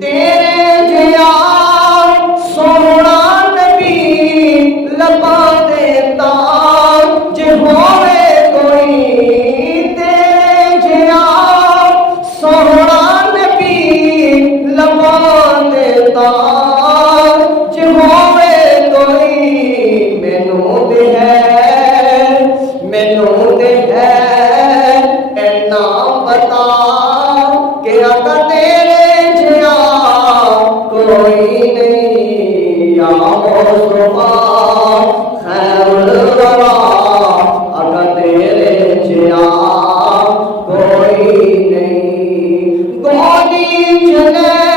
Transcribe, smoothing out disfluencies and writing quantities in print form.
तेरे जिया सोना नबी लबा देता जे होवे कोई। तेरे जिया सोना नबी लबा देता जे होवे कोई। मैनू दे है इन्ना पता कि अगर तेरे जिया कोई नहीं। या मुस्तफा खैरुल वरा अगर तेरे जिया कोई नहीं। गोदी चले